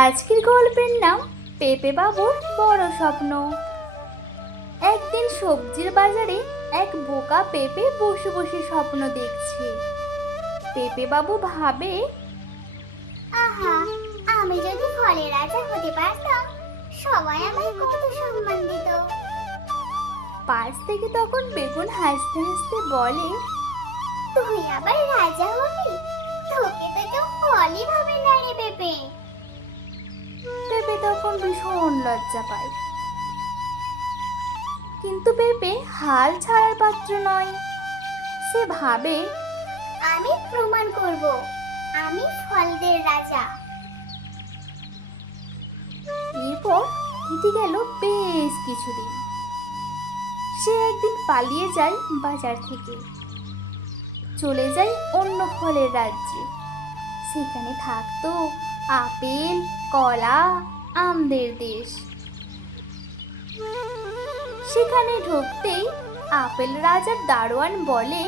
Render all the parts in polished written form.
আজকের গল্পের নাম পেঁপে বাবুর বড় স্বপ্ন। একদিন সবজির বাজারে এক বোকা পেঁপে বসে বসে স্বপ্ন দেখছে। পেঁপে বাবু ভাবে, আহা, আমি যদি ফলের রাজা হতে পারতাম, সবাই আমায় কত সম্মান দিত। পাশ থেকে তখন বেগুন হাসতে হাসতে বলে, তুই আবার রাজা হবি? তোকে তো কেউ ফলই ভাবে না রে পেঁপে। পেঁপে তখন ভীষণ লজ্জা পায়। কিন্তু পেঁপে হাল ছাড়ার পাত্র নয়। সে ভাবে, আমি প্রমাণ করব, আমি ফলদের রাজা। এরপর কেটে গেল বেশ কিছুদিন। সে একদিন পালিয়ে যায় বাজার থেকে, চলে যায় অন্য ফলের রাজ্যে। সেখানে থাকতো আপেল, কলা, আমদের দেশ। সেখানে ঢুকতেই আপেল রাজার দারোয়ান বলে,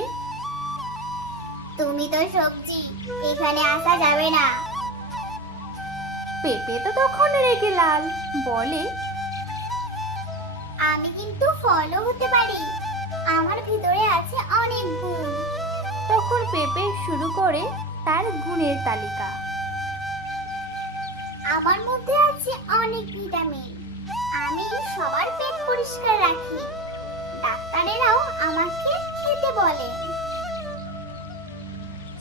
তুমি তো সবজি, এখানে আসা যাবে না। পেঁপে তো তখন রেগে লাল, বলে, আমি কিন্তু ফলও হতে পারি, আমার ভিতরে আছে অনেক গুণ। তখন পেঁপে শুরু করে তার গুণের তালিকা। আমার মধ্যে আছে অনেক ভিটামিন, আমি সবার পেট পরিষ্কার রাখি, ডাক্তারেরাও আমাকে খেতে বলে।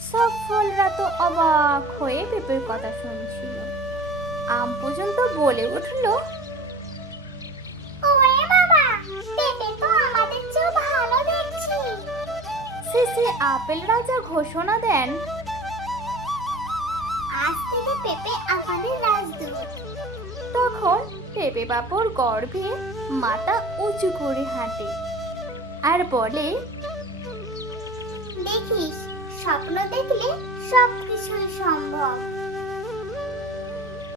সব ফলরা তো অবাক হয়ে পেঁপের কথা শুনছিল। আম পর্যন্ত বলে উঠল, ওরে বাবা, পেঁপে তো আমাদের চেয়েও ভালো দেখছি। শেষে আপেল রাজা ঘোষণা দেন, আজ থেকে পেঁপে আমাদের রাজদূত। তখন পেঁপে বাবুর গর্ভে মাথা উঁচু করে হাঁটে আর বলে, দেখিস, স্বপ্ন দেখলে সব কিছুই সম্ভব।